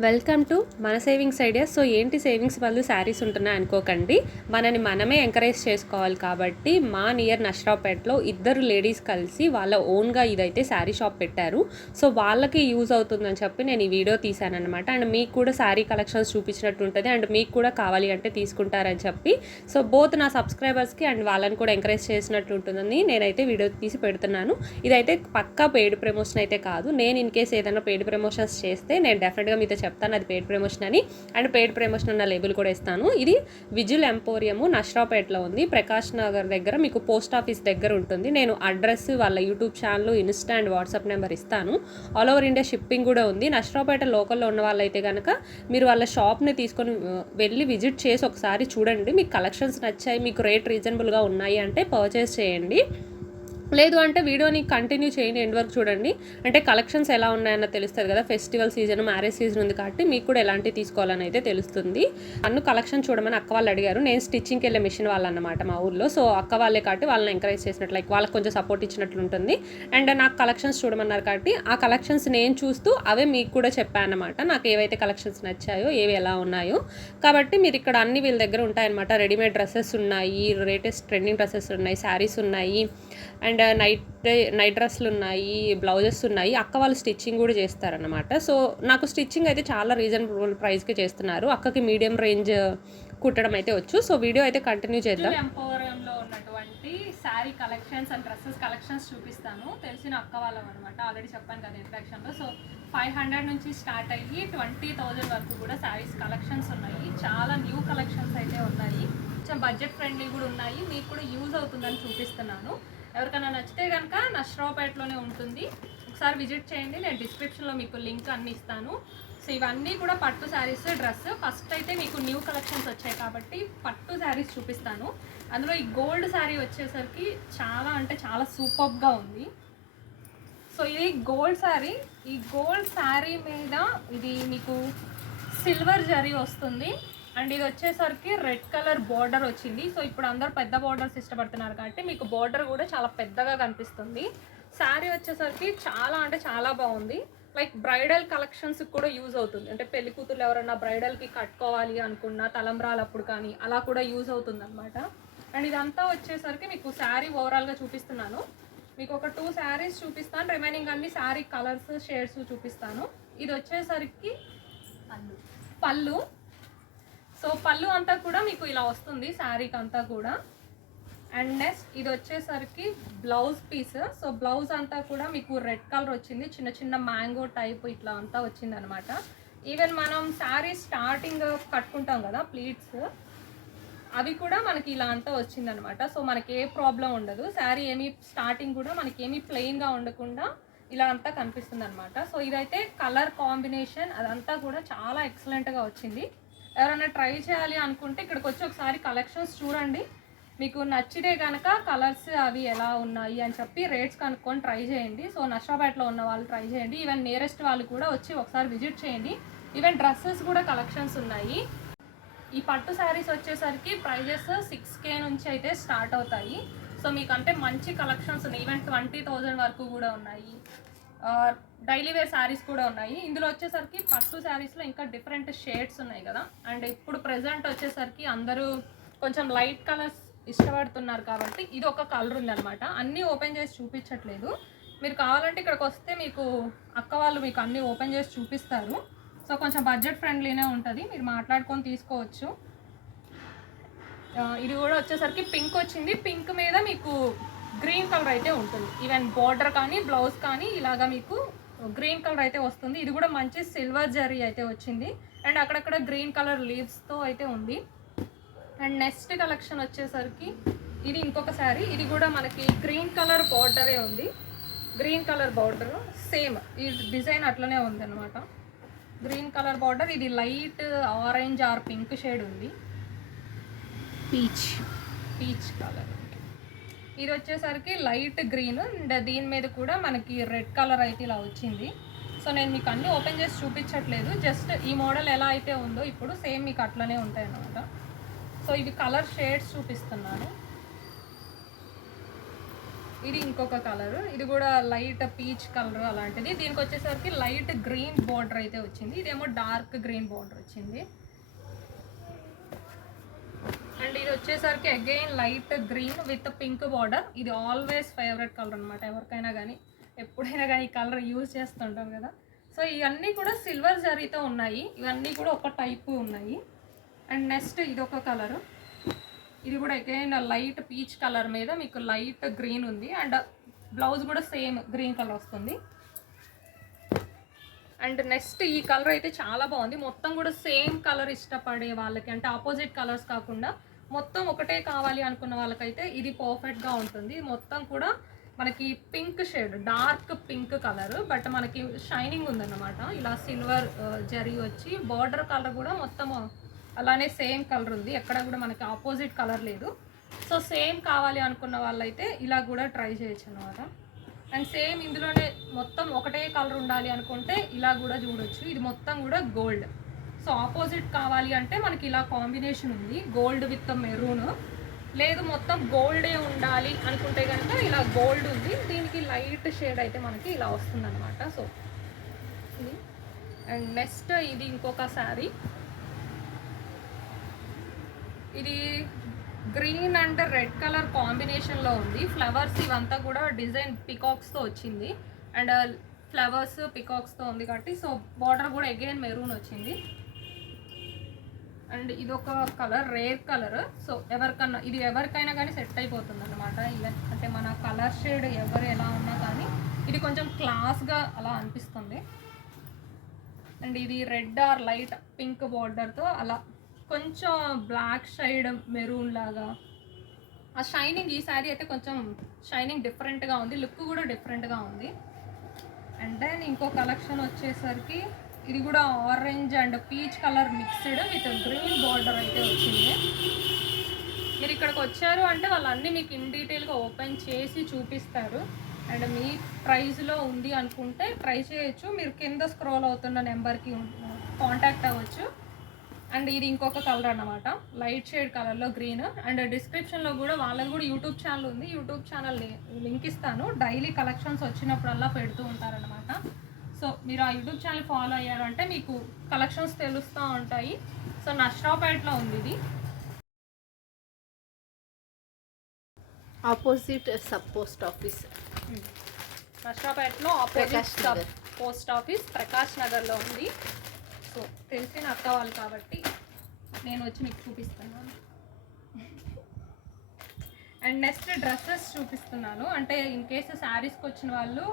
Welcome to మన savings ideas. So ఏంటి savings వాళ్ళు శారీస్ ఉంటున్నాయి అనుకోకండి, మనని మనమే ఎంకరేజ్ చేసుకోవాలి. కాబట్టి మా నియర్ నష్రాపేటలో ఇద్దరు లేడీస్ కలిసి వాళ్ళ ఓన్గా ఇదైతే శారీ షాప్ పెట్టారు. సో వాళ్ళకి యూజ్ అవుతుందని చెప్పి నేను ఈ వీడియో తీశాను అనమాట. అండ్ మీకు కూడా శారీ కలెక్షన్స్ చూపించినట్టు ఉంటుంది, అండ్ మీకు కూడా కావాలి అంటే తీసుకుంటారని చెప్పి, సో బోత్ నా సబ్స్క్రైబర్స్కి అండ్ వాళ్ళని కూడా ఎంకరేజ్ చేసినట్టు ఉంటుందని నేనైతే వీడియో తీసి పెడుతున్నాను. ఇదైతే పక్కా పెయిడ్ ప్రమోషన్ అయితే కాదు. నేను ఇన్ కేస్ ఏదైనా పెయిడ్ ప్రమోషన్స్ చేస్తే నేను డెఫినెట్గా మీతో చెప్తాను అది పెయిడ్ ప్రమోషన్ అని, అండ్ పెయిడ్ ప్రమోషన్ అన్న లేబుల్ కూడా ఇస్తాను. ఇది విజిల్ ఎంపోరియము నష్రాపేటలో ఉంది, ప్రకాష్ నగర్ దగ్గర, మీకు పోస్ట్ ఆఫీస్ దగ్గర ఉంటుంది. నేను అడ్రస్, వాళ్ళ YouTube channel, Insta and WhatsApp number ఇస్తాను. ఆల్ ఓవర్ ఇండియా షిప్పింగ్ కూడా ఉంది. నష్రాపేట లోకల్లో ఉన్న వాళ్ళైతే కనుక మీరు వాళ్ళ షాప్ని తీసుకొని వెళ్ళి విజిట్ చేసి ఒకసారి చూడండి. మీకు కలెక్షన్స్ నచ్చాయి, మీకు రేట్ రీజనబుల్గా ఉన్నాయి అంటే పర్చేస్ చేయండి. లేదు అంటే వీడియోని కంటిన్యూ చేయండి, ఎండ్ వరకు చూడండి. అంటే కలెక్షన్స్ ఎలా ఉన్నాయన్న తెలుస్తుంది కదా. ఫెస్టివల్ సీజన్, మ్యారేజ్ సీజన్ ఉంది కాబట్టి మీకు కూడా ఎలాంటివి తీసుకోవాలని అయితే తెలుస్తుంది. నన్ను కలెక్షన్ చూడమని అక్క వాళ్ళు అడిగారు. నేను స్టిచ్చింగ్కి వెళ్ళే మిషన్ వాళ్ళన్నమాట మా ఊర్లో. సో అక్క వాళ్ళే కాబట్టి వాళ్ళని ఎంకరేజ్ చేసినట్లు, లైక్ వాళ్ళకి కొంచెం సపోర్ట్ ఇచ్చినట్లు ఉంటుంది. అండ్ నాకు కలెక్షన్స్ చూడమన్నారు కాబట్టి ఆ కలెక్షన్స్ నేను చూస్తూ అవే మీకు కూడా చెప్పాను అనమాట. నాకు ఏవైతే కలెక్షన్స్ నచ్చాయో, ఏవి ఎలా ఉన్నాయో. కాబట్టి మీరు ఇక్కడ అన్ని వీళ్ళ దగ్గర ఉంటాయన్నమాట. రెడీమేడ్ డ్రెస్సెస్ ఉన్నాయి, లేటెస్ట్ ట్రెండింగ్ డ్రెస్సెస్ ఉన్నాయి, శారీస్ ఉన్నాయి, అండ్ నైట్ డ్రెస్లు ఉన్నాయి, బ్లౌజెస్ ఉన్నాయి. అక్క వాళ్ళు స్టిచ్చింగ్ కూడా చేస్తారనమాట. సో నాకు స్టిచ్చింగ్ అయితే చాలా రీజనబుల్ ప్రైస్కి చేస్తున్నారు. అక్కకి మీడియం రేంజ్ కుట్టడం అయితే వచ్చు. సో వీడియో అయితే కంటిన్యూ చేద్దాం. ఎంపోరియంలో ఉన్నటువంటి sari collections and dresses collections చూపిస్తాను. తెలిసిన అక్క వాళ్ళం అనమాట, ఆల్రెడీ చెప్పాను కదా ఇంట్రడక్షన్లో. సో 500 నుంచి స్టార్ట్ అయ్యి 20,000 వరకు కూడా శారీస్ కలెక్షన్స్ ఉన్నాయి. చాలా న్యూ కలెక్షన్స్ అయితే ఉన్నాయి, కొంచెం బడ్జెట్ ఫ్రెండ్లీ కూడా ఉన్నాయి. మీకు కూడా యూజ్ అవుతుందని చూపిస్తున్నాను. ఎవరికైనా నచ్చితే కనుక నష్రాపేటలోనే ఉంటుంది, ఒకసారి విజిట్ చేయండి. నేను డిస్క్రిప్షన్లో మీకు లింక్ అన్ని ఇస్తాను. సో ఇవన్నీ కూడా పట్టు శారీస్, డ్రెస్. ఫస్ట్ అయితే మీకు న్యూ కలెక్షన్స్ వచ్చాయి కాబట్టి పట్టు శారీస్ చూపిస్తాను. అందులో ఈ గోల్డ్ శారీ వచ్చేసరికి చాలా అంటే చాలా సూపర్గా ఉంది. సో ఇది గోల్డ్ శారీ. ఈ గోల్డ్ శారీ మీద ఇది మీకు సిల్వర్ జరీ వస్తుంది, అండ్ ఇది వచ్చేసరికి రెడ్ కలర్ బార్డర్ వచ్చింది. సో ఇప్పుడు అందరూ పెద్ద బార్డర్స్ ఇష్టపడుతున్నారు కాబట్టి మీకు బార్డర్ కూడా చాలా పెద్దగా కనిపిస్తుంది. శారీ వచ్చేసరికి చాలా అంటే చాలా బాగుంది. లైక్ బ్రైడల్ కలెక్షన్స్కి కూడా యూజ్ అవుతుంది. అంటే పెళ్లి కూతురు ఎవరైనా బ్రైడల్కి కట్టుకోవాలి అనుకున్నా, తలంబ్రాలప్పుడు కానీ అలా కూడా యూజ్ అవుతుంది అనమాట. అండ్ ఇదంతా వచ్చేసరికి మీకు శారీ ఓవరాల్గా చూపిస్తున్నాను. మీకు ఒక 2 శారీస్ చూపిస్తాను, రిమైనింగ్ అన్ని శారీ కలర్స్, షేడ్స్ చూపిస్తాను. ఇది వచ్చేసరికి పళ్ళు. సో పళ్ళు అంతా కూడా మీకు ఇలా వస్తుంది శారీకి అంతా కూడా. అండ్ నెక్స్ట్ ఇది వచ్చేసరికి బ్లౌజ్ పీస్. సో బ్లౌజ్ అంతా కూడా మీకు రెడ్ కలర్ వచ్చింది, చిన్న చిన్న మ్యాంగో టైప్ ఇట్లా అంతా వచ్చింది అనమాట. ఈవెన్ మనం శారీ స్టార్టింగ్ కట్టుకుంటాం కదా ప్లీట్స్, అవి కూడా మనకి ఇలా అంతా వచ్చిందనమాట. సో మనకి ఏ ప్రాబ్లం ఉండదు. శారీ ఏమి స్టార్టింగ్ కూడా మనకి ఏమి ప్లెయిన్గా ఉండకుండా ఇలా అంతా కనిపిస్తుంది అనమాట. సో ఇదైతే కలర్ కాంబినేషన్ అదంతా కూడా చాలా ఎక్సలెంట్గా వచ్చింది. ఎవరైనా ట్రై చేయాలి అనుకుంటే ఇక్కడికి వచ్చి ఒకసారి కలెక్షన్స్ చూడండి. మీకు నచ్చితే కనుక కలర్స్ అవి ఎలా ఉన్నాయి అని చెప్పి రేట్స్ కనుక్కొని ట్రై చేయండి. సో నష్రాపేటలో ఉన్న వాళ్ళు ట్రై చేయండి, ఈవెన్ నియరెస్ట్ వాళ్ళు కూడా వచ్చి ఒకసారి విజిట్ చేయండి. ఈవెన్ డ్రెస్సెస్ కూడా కలెక్షన్స్ ఉన్నాయి. ఈ పట్టు శారీస్ వచ్చేసరికి ప్రైజెస్ 6K నుంచి అయితే స్టార్ట్ అవుతాయి. సో మీకు అంటే మంచి కలెక్షన్స్ ఉన్నాయి. ఈవెన్ 20,000 వరకు కూడా ఉన్నాయి. డైలీ వేర్ శారీస్ కూడా ఉన్నాయి. ఇందులో వచ్చేసరికి పట్టు శారీస్లో ఇంకా డిఫరెంట్ షేడ్స్ ఉన్నాయి కదా. అండ్ ఇప్పుడు ప్రెజెంట్ వచ్చేసరికి అందరూ కొంచెం లైట్ కలర్స్ ఇష్టపడుతున్నారు కాబట్టి ఇది ఒక కలర్ ఉందన్నమాట. అన్నీ ఓపెన్ చేసి చూపించట్లేదు. మీరు కావాలంటే ఇక్కడికి వస్తే మీకు అక్క వాళ్ళు మీకు అన్నీ ఓపెన్ చేసి చూపిస్తారు. సో కొంచెం బడ్జెట్ ఫ్రెండ్లీనే ఉంటుంది, మీరు మాట్లాడుకొని తీసుకోవచ్చు. ఇది కూడా వచ్చేసరికి పింక్ వచ్చింది. పింక్ మీద మీకు గ్రీన్ కలర్ అయితే ఉంటుంది. ఈవెన్ బార్డర్ కానీ బ్లౌజ్ కానీ ఇలాగా మీకు గ్రీన్ కలర్ అయితే వస్తుంది. ఇది కూడా మంచి సిల్వర్ జరీ అయితే వచ్చింది, అండ్ అక్కడక్కడ గ్రీన్ కలర్ లీవ్స్తో అయితే ఉంది. అండ్ నెక్స్ట్ కలెక్షన్ వచ్చేసరికి ఇది ఇంకొక శారీ. ఇది కూడా మనకి గ్రీన్ కలర్ బార్డరే ఉంది. గ్రీన్ కలర్ బార్డర్ సేమ్ ఈ డిజైన్ అట్లనే ఉంది అనమాట. గ్రీన్ కలర్ బార్డర్, ఇది light orange are pink shade ఉంది, పీచ్ కలర్. ఇది వచ్చేసరికి లైట్ గ్రీన్, అండ్ దీని మీద కూడా మనకి రెడ్ కలర్ అయితే ఇలా వచ్చింది. సో నేను మీకు అన్నీ ఓపెన్ చేసి చూపించట్లేదు, జస్ట్ ఈ మోడల్ ఎలా అయితే ఉందో ఇప్పుడు సేమ్ మీకు అట్లనే ఉంటాయి అన్నమాట. సో ఇవి కలర్ షేడ్స్ చూపిస్తున్నాను. ఇది ఇంకొక కలర్, ఇది కూడా లైట్ పీచ్ కలర్ అలాంటిది. దీనికి వచ్చేసరికి లైట్ గ్రీన్ బార్డర్ అయితే వచ్చింది, ఇదేమో డార్క్ గ్రీన్ బార్డర్ వచ్చింది. అండ్ ఇది వచ్చేసరికి again light green with pink border. ఇది ఆల్వేస్ ఫేవరెట్ కలర్ అనమాట, ఎవరికైనా కానీ ఎప్పుడైనా కానీ ఈ కలర్ యూజ్ చేస్తుంటారు కదా. సో ఇవన్నీ కూడా సిల్వర్ జరీతో ఉన్నాయి, ఇవన్నీ కూడా ఒక టైపు ఉన్నాయి. అండ్ నెక్స్ట్ ఇది ఒక కలరు, ఇది కూడా అగైన్ లైట్ పీచ్ కలర్ మీద మీకు లైట్ గ్రీన్ ఉంది. అండ్ బ్లౌజ్ కూడా సేమ్ గ్రీన్ కలర్ వస్తుంది. అండ్ నెక్స్ట్ ఈ కలర్ అయితే చాలా బాగుంది, మొత్తం కూడా సేమ్ కలర్ ఇష్టపడే వాళ్ళకి, అంటే ఆపోజిట్ కలర్స్ కాకుండా మొత్తం ఒకటే కావాలి అనుకున్న వాళ్ళకైతే ఇది పర్ఫెక్ట్గా ఉంటుంది. మొత్తం కూడా మనకి pink shade, dark pink colour, but మనకి షైనింగ్ ఉందన్నమాట. ఇలా సిల్వర్ జరీ వచ్చి బార్డర్ కలర్ కూడా మొత్తం అలానే సేమ్ కలర్ ఉంది, ఎక్కడ కూడా మనకి ఆపోజిట్ కలర్ లేదు. సో సేమ్ కావాలి అనుకున్న వాళ్ళైతే ఇలా కూడా ట్రై చేయొచ్చు అనమాట. అండ్ సేమ్ ఇందులోనే మొత్తం ఒకటే కలర్ ఉండాలి అనుకుంటే ఇలా కూడా చూడొచ్చు. ఇది మొత్తం కూడా గోల్డ్, సో ఆపోజిట్ కావాలి అంటే మనకి ఇలా కాంబినేషన్ ఉంది, గోల్డ్ విత్ మెరూన్. లేదు మొత్తం గోల్డే ఉండాలి అనుకుంటే కనుక ఇలా గోల్డ్ ఉంది, దీనికి లైట్ షేడ్ అయితే మనకి ఇలా వస్తుంది అనమాట. సో ఇది. అండ్ నెక్స్ట్ ఇది ఇంకొక శారీ, ఇది గ్రీన్ అండ్ రెడ్ కలర్ కాంబినేషన్లో ఉంది. ఫ్లవర్స్ ఇవంతా కూడా డిజైన్ పికాక్స్తో వచ్చింది, అండ్ ఫ్లవర్స్ పికాక్స్తో ఉంది కాబట్టి సో బార్డర్ కూడా అగైన్ మెరూన్ వచ్చింది. అండ్ ఇది ఒక కలర్, రేర్ కలర్. సో ఎవరికైనా కానీ సెట్ అయిపోతుంది అనమాట. అంటే మన కలర్ షేడ్ ఎవరు ఎలా ఉన్నా కానీ ఇది కొంచెం క్లాస్గా అలా అనిపిస్తుంది. అండ్ ఇది రెడ్ ఆర్ లైట్ పింక్ బార్డర్తో అలా కొంచెం బ్లాక్ షైడ్ మెరూన్ లాగా ఆ షైనింగ్. ఈ శారీ అయితే కొంచెం షైనింగ్ డిఫరెంట్గా ఉంది, లుక్ కూడా డిఫరెంట్గా ఉంది. అండ్ దెన్ ఇంకో కలెక్షన్ వచ్చేసరికి ఇది కూడా orange and peach colour mixed with green border అయితే వచ్చింది. మీరు ఇక్కడికి వచ్చారు అంటే వాళ్ళన్నీ మీకు ఇన్ డీటెయిల్గా ఓపెన్ చేసి చూపిస్తారు. అండ్ మీ ప్రైస్లో ఉంది అనుకుంటే ట్రై చేయొచ్చు, మీరు కింద స్క్రోల్ అవుతున్న నెంబర్కి కాంటాక్ట్ అవ్వచ్చు. అండ్ ఇది ఇంకొక కలర్ అన్నమాట, లైట్ షేడ్ కలర్లో గ్రీన్. అండ్ డిస్క్రిప్షన్లో కూడా వాళ్ళది కూడా యూట్యూబ్ ఛానల్ ఉంది, యూట్యూబ్ ఛానల్ లింక్ ఇస్తాను. డైలీ కలెక్షన్స్ వచ్చినప్పుడల్లా పెడుతూ ఉంటారనమాట. సో మీరు ఆ యూట్యూబ్ ఛానల్ ఫాలో అయ్యారు అంటే మీకు కలెక్షన్స్ తెలుస్తూ ఉంటాయి. సో నష్టాపేటలో ఉంది ఇది, ఆపోజిట్ సబ్ పోస్ట్ ఆఫీస్, నష్టాపేటలో opposite sub post office Prakash నగర్లో ఉంది. సో తెలిసిన అక్క వాళ్ళు కాబట్టి నేను వచ్చి మీకు చూపిస్తున్నాను. అండ్ నెక్స్ట్ డ్రెస్సెస్ చూపిస్తున్నాను, అంటే ఇన్ కేసు శారీస్కి వచ్చిన వాళ్ళు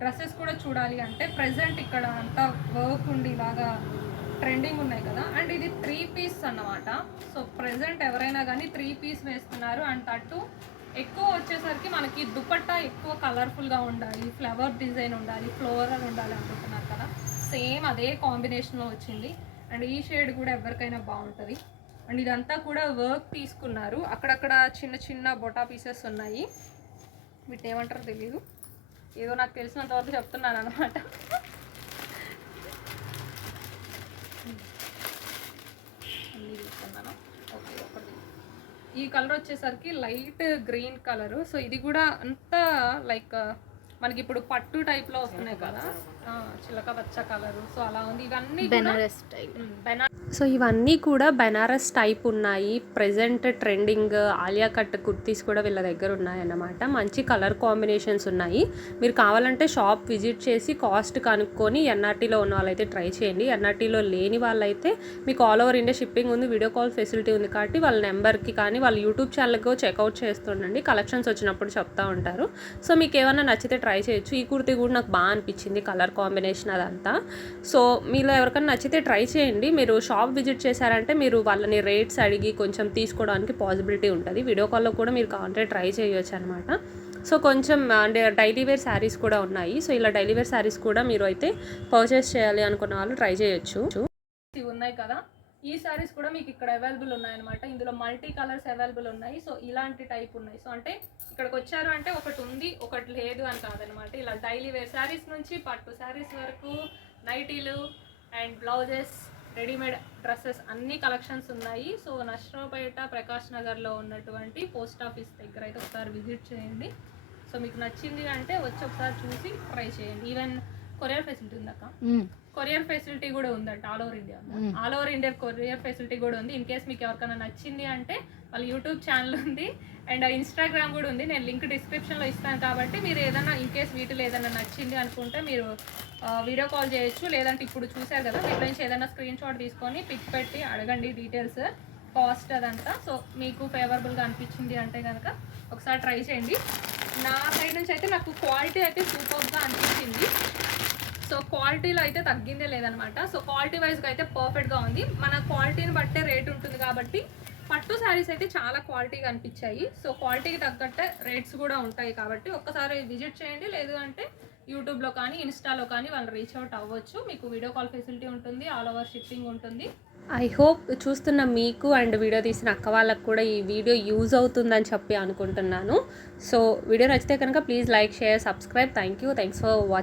డ్రెస్సెస్ కూడా చూడాలి అంటే ప్రజెంట్ ఇక్కడ అంతా వర్క్ ఉండి ఇలాగా ట్రెండింగ్ ఉన్నాయి కదా. అండ్ ఇది 3 పీస్ అన్నమాట. సో ప్రజెంట్ ఎవరైనా కానీ 3 పీస్ వేస్తున్నారు. అండ్ అటు ఎక్కువ వచ్చేసరికి మనకి దుపట్టా ఎక్కువ కలర్ఫుల్గా ఉండాలి, ఫ్లవర్ డిజైన్ ఉండాలి, ఫ్లోరల్ ఉండాలి అనుకుంటున్నారు కదా, సేమ్ అదే కాంబినేషన్లో వచ్చింది. అండ్ ఈ షేడ్ కూడా ఎవరికైనా బాగుంటుంది. అండ్ ఇదంతా కూడా వర్క్ తీసుకున్నారు, అక్కడక్కడ చిన్న చిన్న బొటా పీసెస్ ఉన్నాయి, వీటి ఏమంటారో తెలీదు, ఏదో నాకు తెలిసినంత వరకు చెప్తున్నాను అనమాట. అన్నీ చూస్తున్నాను. ఓకే, ఒకటి ఈ కలర్ వచ్చేసరికి లైట్ గ్రీన్ కలరు. సో ఇది కూడా అంతా లైక్ మనకి ఇప్పుడు పట్టు టైప్లో వస్తున్నాయి కదా, చిలక పచ్చ కలరు. సో అలా ఉంది. ఇవన్నీ బెనారస్ స్టైల్, సో ఇవన్నీ కూడా బెనారస్ టైప్ ఉన్నాయి. Present trending Alia cut kurtis కూడా వీళ్ళ దగ్గర ఉన్నాయన్నమాట. మంచి కలర్ కాంబినేషన్స్ ఉన్నాయి. మీరు కావాలంటే షాప్ విజిట్ చేసి కాస్ట్ కనుక్కొని ఎన్ఆర్టీలో ఉన్న వాళ్ళైతే ట్రై చేయండి. ఎన్ఆర్టీలో లేని వాళ్ళైతే మీకు ఆల్ ఓవర్ ఇండియా షిప్పింగ్ ఉంది, వీడియో కాల్ ఫెసిలిటీ ఉంది కాబట్టి వాళ్ళ నెంబర్కి కానీ వాళ్ళ యూట్యూబ్ ఛానల్కి చెక్అవుట్ చేస్తుండండి, కలెక్షన్స్ వచ్చినప్పుడు చెప్తూ ఉంటారు. సో మీకు ఏమైనా నచ్చితే ట్రై చేయొచ్చు. ఈ కుర్తీ కూడా నాకు బాగా అనిపించింది, కలర్ కాంబినేషన్ అదంతా. సో మీలో ఎవరికైనా నచ్చితే ట్రై చేయండి. మీరు షాప్ విజిట్ చేశారంటే మీరు వాళ్ళని రేట్స్ అడిగి కొంచెం తీసుకోవడానికి పాసిబిలిటీ ఉంటుంది. వీడియో కాల్లో కూడా మీరు కావాలంటే ట్రై చేయొచ్చు అనమాట. సో కొంచెం అంటే డైలీ వేర్ శారీస్ కూడా ఉన్నాయి. సో ఇలా డైలీ వేర్ శారీస్ కూడా మీరు అయితే పర్చేస్ చేయాలి అనుకున్న వాళ్ళు ట్రై చేయొచ్చు. ఉన్నాయి కదా, ఈ శారీస్ కూడా మీకు ఇక్కడ అవైలబుల్ ఉన్నాయన్నమాట. ఇందులో మల్టీ కలర్స్ అవైలబుల్ ఉన్నాయి. సో ఇలాంటి టైప్ ఉన్నాయి. సో అంటే ఇక్కడికి వచ్చారు అంటే ఒకటి ఉంది ఒకటి లేదు అని కాదనమాట. ఇలా డైలీ వేర్ శారీస్ నుంచి పట్టు శారీస్ వరకు నైటీలు అండ్ బ్లౌజెస్, రెడీమేడ్ డ్రెస్సెస్ అన్ని కలెక్షన్స్ ఉన్నాయి. సో నష్టాపేట ప్రకాష్ నగర్లో ఉన్నటువంటి పోస్ట్ ఆఫీస్ దగ్గర అయితే ఒకసారి విజిట్ చేయండి. సో మీకు నచ్చింది అంటే వచ్చి ఒకసారి చూసి ట్రై చేయండి. ఈవెన్ కొరియర్ ఫెసిలిటీ ఉందక్క, కొరియర్ ఫెసిలిటీ కూడా ఉందంట all over India. All over India courier facility కూడా ఉంది. ఇన్ కేస్ మీకు ఎవరికైనా నచ్చింది అంటే వాళ్ళ యూట్యూబ్ ఛానల్ ఉంది అండ్ ఇన్స్టాగ్రామ్ కూడా ఉంది. నేను లింక్ డిస్క్రిప్షన్లో ఇస్తాను కాబట్టి మీరు ఏదైనా ఇన్ కేస్ వీటిలో ఏదైనా నచ్చింది అనుకుంటే మీరు వీడియో కాల్ చేయొచ్చు. లేదంటే ఇప్పుడు చూసారు కదా వీటి నుంచి ఏదైనా స్క్రీన్ షాట్ తీసుకొని పిక్ పెట్టి అడగండి డీటెయిల్స్, కాస్ట్ అదంతా. సో మీకు ఫేవరబుల్గా అనిపించింది అంటే కనుక ఒకసారి ట్రై చేయండి. నా సైడ్ నుంచి అయితే నాకు క్వాలిటీ అయితే సూపర్గా అనిపించింది. సో క్వాలిటీలో అయితే తగ్గిందే లేదనమాట. సో క్వాలిటీ వైజ్గా అయితే పర్ఫెక్ట్గా ఉంది. మన క్వాలిటీని బట్టే రేట్ ఉంటుంది కాబట్టి పట్టు శారీస్ అయితే చాలా క్వాలిటీగా అనిపించాయి. సో క్వాలిటీకి తగ్గట్టే రేట్స్ కూడా ఉంటాయి కాబట్టి ఒక్కసారి విజిట్ చేయండి. లేదు అంటే యూట్యూబ్లో కానీ ఇన్స్టాలో కానీ వాళ్ళు రీచ్ అవుట్ అవ్వచ్చు. మీకు వీడియో కాల్ ఫెసిలిటీ ఉంటుంది, ఆల్ ఓవర్ షిప్పింగ్ ఉంటుంది. ఐ హోప్ చూస్తున్న మీకు అండ్ వీడియో తీసిన అక్క వాళ్ళకు కూడా ఈ వీడియో యూజ్ అవుతుందని చెప్పి అనుకుంటున్నాను. సో వీడియో నచ్చితే కనుక please like, share, subscribe. Thanks for watching.